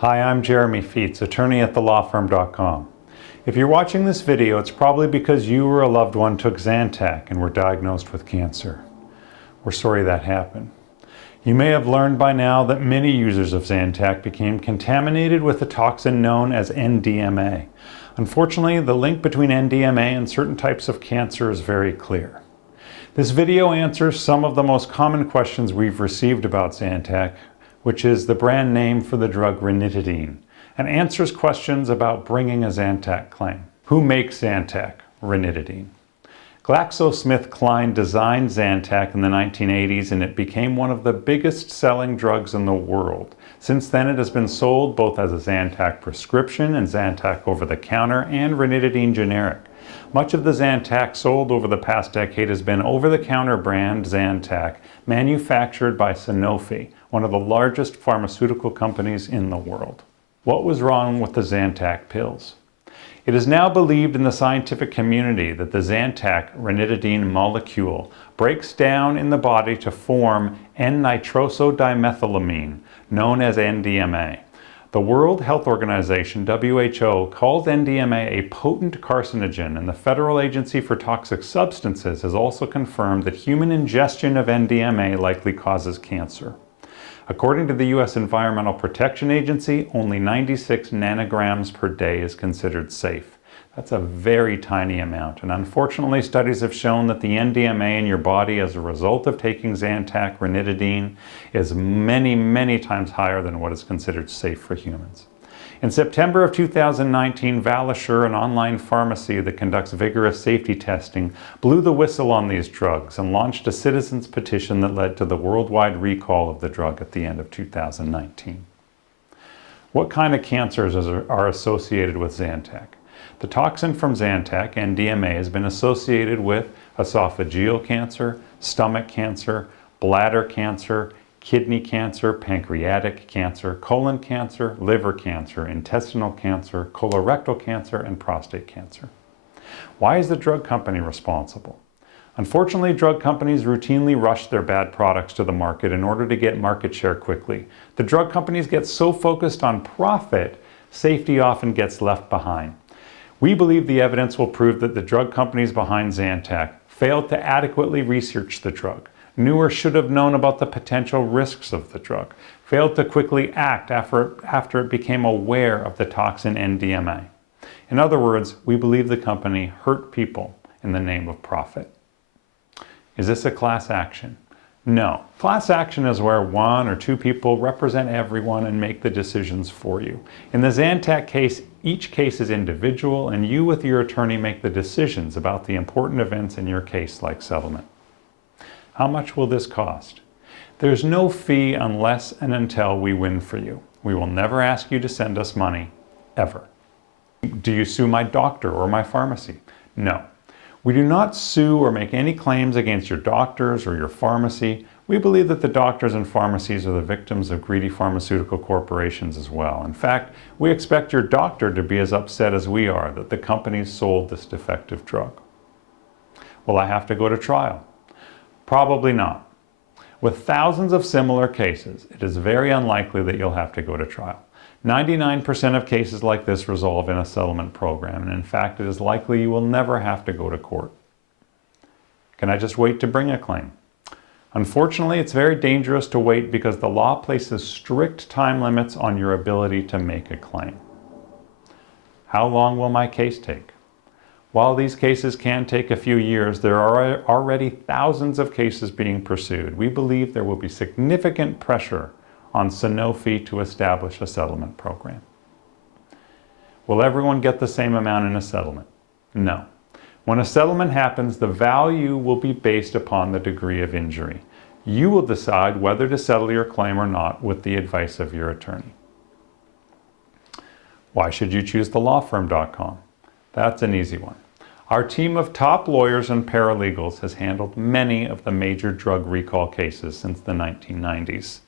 Hi, I'm Jeremy Feets, attorney at TheLawFirm.com. If you're watching this video, it's probably because you or a loved one took Zantac and were diagnosed with cancer. We're sorry that happened. You may have learned by now that many users of Zantac became contaminated with a toxin known as NDMA. Unfortunately, the link between NDMA and certain types of cancer is very clear. This video answers some of the most common questions we've received about Zantac, which is the brand name for the drug ranitidine, and answers questions about bringing a Zantac claim. Who makes Zantac? Ranitidine. GlaxoSmithKline designed Zantac in the 1980s, and it became one of the biggest selling drugs in the world. Since then, it has been sold both as a Zantac prescription and Zantac over-the-counter and ranitidine generic. Much of the Zantac sold over the past decade has been over-the-counter brand Zantac, manufactured by Sanofi, one of the largest pharmaceutical companies in the world. What was wrong with the Zantac pills? It is now believed in the scientific community that the Zantac ranitidine molecule breaks down in the body to form N-nitrosodimethylamine, known as NDMA. The World Health Organization, WHO, calls NDMA a potent carcinogen, and the Federal Agency for Toxic Substances has also confirmed that human ingestion of NDMA likely causes cancer. According to the U.S. Environmental Protection Agency, only 96 nanograms per day is considered safe. That's a very tiny amount, and unfortunately studies have shown that the NDMA in your body as a result of taking Zantac ranitidine is many times higher than what is considered safe for humans. In September of 2019, Valisure, an online pharmacy that conducts vigorous safety testing, blew the whistle on these drugs and launched a citizens' petition that led to the worldwide recall of the drug at the end of 2019. What kind of cancers are associated with Zantac? The toxin from Zantac, NDMA, has been associated with esophageal cancer, stomach cancer, bladder cancer, kidney cancer, pancreatic cancer, colon cancer, liver cancer, intestinal cancer, colorectal cancer, and prostate cancer. Why is the drug company responsible? Unfortunately, drug companies routinely rush their bad products to the market in order to get market share quickly. The drug companies get so focused on profit, safety often gets left behind. We believe the evidence will prove that the drug companies behind Zantac failed to adequately research the drug, knew or should have known about the potential risks of the drug, failed to quickly act after it became aware of the toxin NDMA. In other words, we believe the company hurt people in the name of profit. Is this a class action? No. Class action is where one or two people represent everyone and make the decisions for you. In the Zantac case, each case is individual, and you with your attorney make the decisions about the important events in your case, like settlement. How much will this cost? There's no fee unless and until we win for you. We will never ask you to send us money, ever. Do you sue my doctor or my pharmacy? No. We do not sue or make any claims against your doctors or your pharmacy. We believe that the doctors and pharmacies are the victims of greedy pharmaceutical corporations as well. In fact, we expect your doctor to be as upset as we are that the companies sold this defective drug. Will I have to go to trial? Probably not. With thousands of similar cases, it is very unlikely that you'll have to go to trial. 99% of cases like this resolve in a settlement program, and in fact, it is likely you will never have to go to court. Can I just wait to bring a claim? Unfortunately, it's very dangerous to wait because the law places strict time limits on your ability to make a claim. How long will my case take? While these cases can take a few years, there are already thousands of cases being pursued. We believe there will be significant pressure on Sanofi to establish a settlement program. Will everyone get the same amount in a settlement? No. When a settlement happens, the value will be based upon the degree of injury. You will decide whether to settle your claim or not with the advice of your attorney. Why should you choose TheLawFirm.com? That's an easy one. Our team of top lawyers and paralegals has handled many of the major drug recall cases since the 1990s.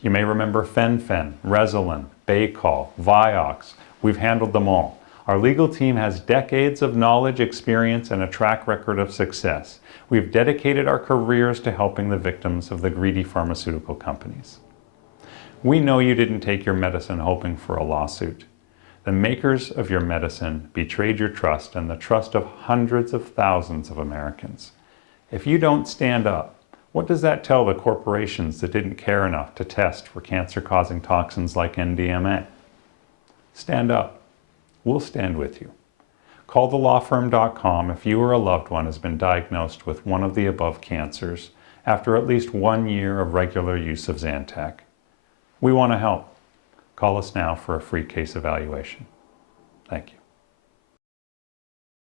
You may remember Fen-Phen, Resolin, Baycol, Vioxx. We've handled them all. Our legal team has decades of knowledge, experience, and a track record of success. We've dedicated our careers to helping the victims of the greedy pharmaceutical companies. We know you didn't take your medicine hoping for a lawsuit. The makers of your medicine betrayed your trust and the trust of hundreds of thousands of Americans. If you don't stand up, what does that tell the corporations that didn't care enough to test for cancer-causing toxins like NDMA? Stand up. We'll stand with you. Call TheLawFirm.com if you or a loved one has been diagnosed with one of the above cancers after at least 1 year of regular use of Zantac. We want to help. Call us now for a free case evaluation. Thank you.